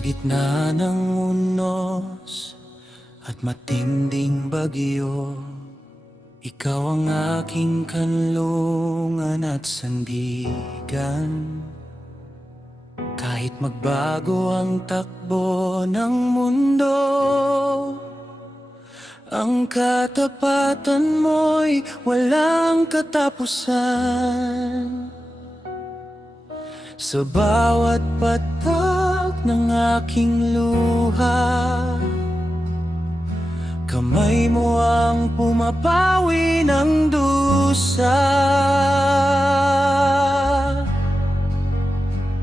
gitna ng unos at matinding bagyo, ikaw ang aking kanlungan at sandigan. Kahit magbago ang takbo ng mundo, ang katapatan mo'y walang katapusan. Sa bawat patak ng aking luha, kamay mo ang pumapawi ng dusa.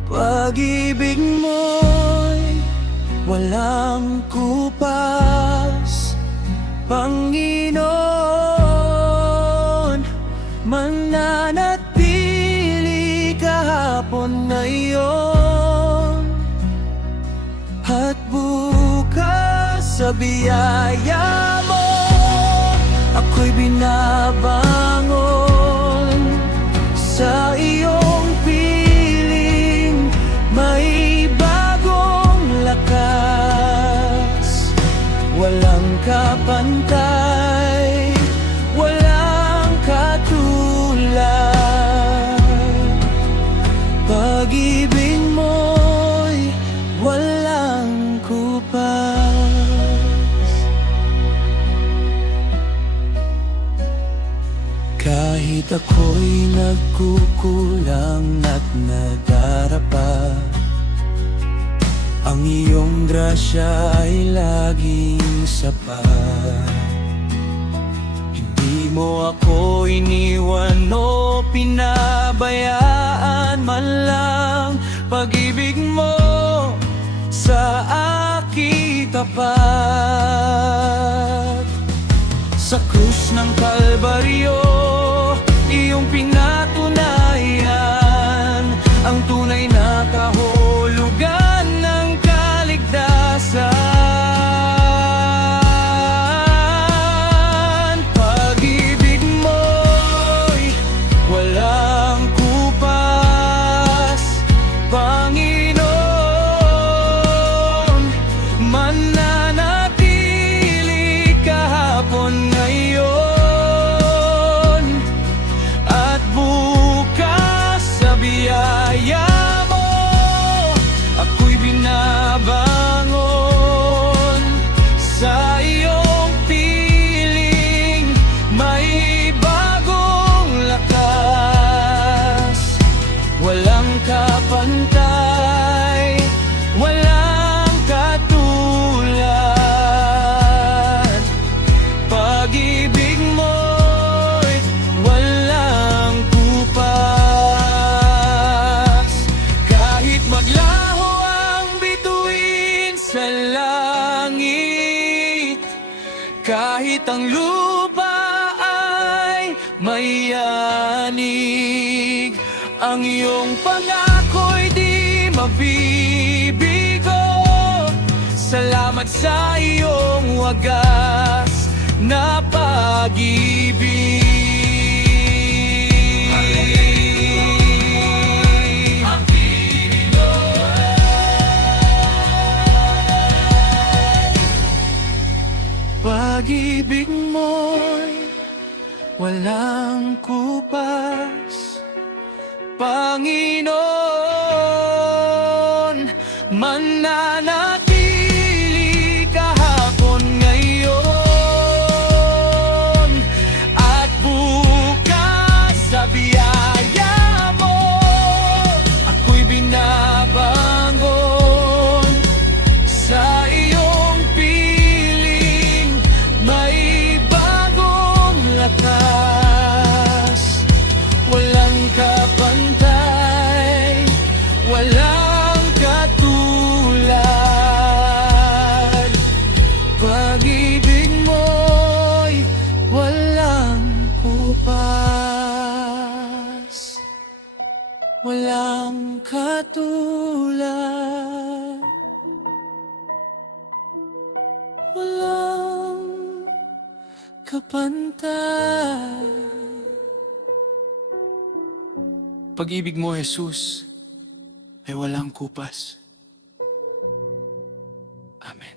Pag-ibig mo'y walang kupas, Panginoon, mananatili kahapon ngayon at bukas. Sa biyaya mo ako'y binabangon, sa iyong piling may bagong lakas. Walang kapantay, walang katulad. Pag-ibig mo'y walang kupas. Kahit ako'y nagkukulang at nadarapa, ang iyong grasya ay laging sapat. Hindi mo ako iniwan o pinabayaan man lang. Pag-ibig mo sa aking tapat. Sa krus ng Kalbaryo, iyong pinatunayan ang tunay na kahulugan ng kaligtasan. Pag-ibig mo'y walang kupas, Panginoon, mananatili kahapon ngayon at bukas. Sa biyaya mo ako'y binabangon, sa iyong piling may bagong lakas. Walang kapantay, walang katulad. Pag-ibig mo'y walang kupas. Kahit maglaho ang bituin sa langit, kahit ang lupa ay may yanig, ang iyong pangako'y di mabibigo. Salamat sa iyong wagas na pag-ibig. Pag-ibig mo'y walang kupas, Panginoon, mananatili kahapon ngayon at bukas. Sa biyaya mo ako'y binabangon, sa iyong piling may bagong lakas. Walang kapantay, walang katulad. Pag-ibig mo'y walang kupas, walang katulad. Walang kapantay. Pag-ibig mo, Jesus, ay walang kupas, Amen.